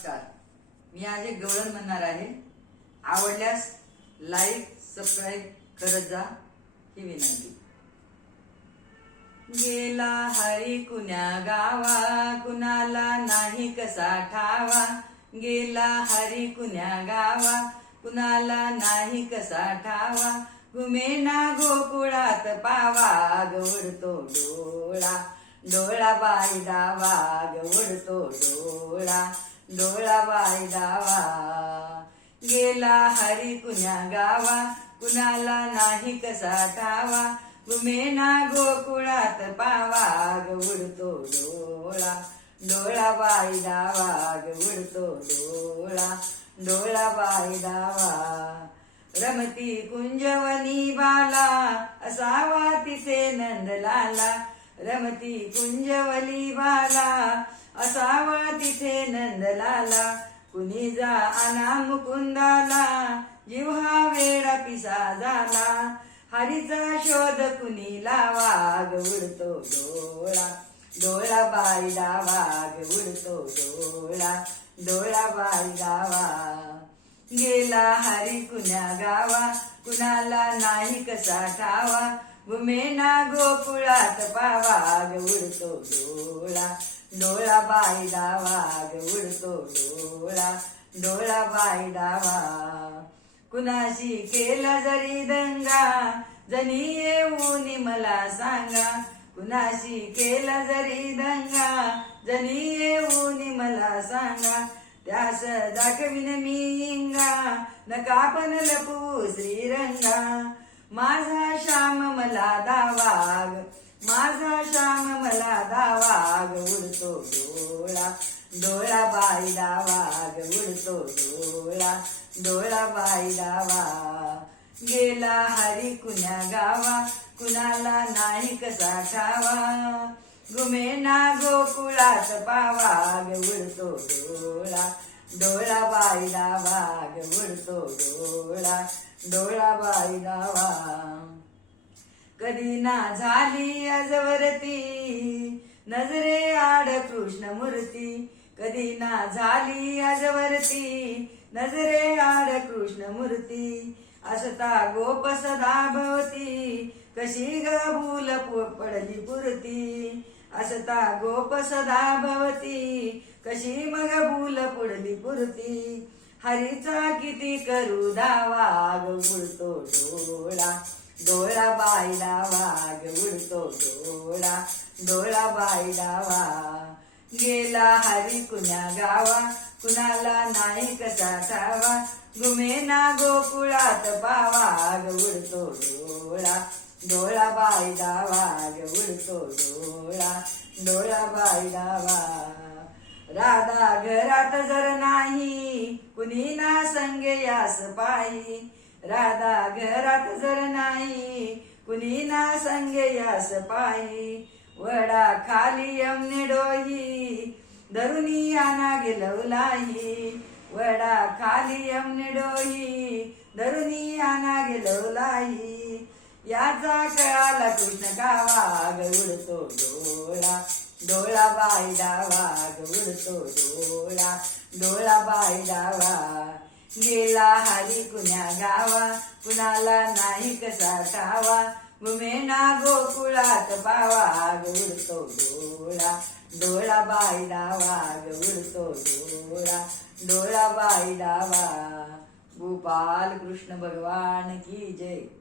नमस्कार. मी आज एक गवळण म्हणणार आहे. आवडल्यास लाईक सबस्क्राईब करत जा ही विनंती. गेला हरी कुण्या गावा, कुणाला नाही कसा ठावा. गेला हरी कुण्या गावा, कुणाला नाही कसा ठावा. घुमेना गोकुळात पावा, गवडतो डोळा. डोळा बाई दावा, गवडतो डोळा. डोळा बाई दावा. गेला हरी कुण्या गावा, कुणाला नाही कसा ठावा. घुमेना गोकुळात पावा, गवडतो डोळा. डोळा बाई दावा, गवडतो डोळा. डोळा बाई दावा. रमती कुंजवनी बाला, असावा तिथे नंदलाला. रमती कुंजवली बाला, असावा तिथे नंदलाला. कुणी जा आना मुकुंदाला, जीव हा वेडा पिसा झाला. हरीचा शोध कुणी लावा, गवडतो डोळा. डोळा बाई दावा, गवडतो डोळा. डोळा बाई दावा. गेला हरी कुण्या गावा, कुणाला नाही कसा ठावा. घुमेना गोकुळात पावा, गवडतो डोळा. डोळा बाई दावा, गवडतो डोळा. डोळा बाई दावा. कुणाशी केला जरी दंगा, जणी येऊन मला सांगा. कुणाशी केला जरी दंगा, जणी येऊन मला सांगा. त्यास दाखविन मी इंगा, नका पण लपू श्रीरंगा. माझा श्याम मला दावाग, माझा श्याम मला दावाग. उडतो डोळा. डोळा बाई दावाग, उडतो डोळा. डोळा बाई दावा. गेला हरी कुण्या गावा, कुणाला नाही कसा ठावा. घुमेना गोकुळात पावा, उडतो डोळा. डोळा बाई दावा, उडतो डोळा. डोळा बाई दावा. कधी ना झाली अजवरती, नजरे आड कृष्ण मूर्ती. कधी ना झाली अजवरती, नजरे आड कृष्ण मूर्ती. असता गोप सदा भवती, कशी ग भूल पडली पुरती. असता गोप सदा भवती, कशी मग भूल पडली पुरती. हरीचा किती करू दावा, उडतो डोळा. डोळा बाई दावा, उडतो डोळा. डोळा बाई दावा. गेला हरी कुण्या गावा, कुणाला नाही कसा ठावा. घुमेना गोकुळात पावा, उडतो डोळा. डोळा बाई दावा, उडतो डोळा. डोळा बाई दावा. राधा घरात जर नाही, कुणी ना संगे यास पायी. राधा घरात जर नाही, कुणी ना संगे यास पायी. वडा खाली यमने डोही, धरुनी आना गेलवलाही. वडा खाली यमने डोही, धरुनी आना गेलवलाही. याचा कळाला कृष्ण गावा, उडतो डोळा. डोळा बाई दावा, उडतो डोळा. डोळा बाई दावा. गेला हरी कुण्या गावा, कुणाला नाही कसा ठावा. घुमेना गोकुळात पावा, उडतो डोळा. डोळा बाई दावा, उडतो डोळा. डोळा बाई दावा. गोपाल कृष्ण भगवान की जय.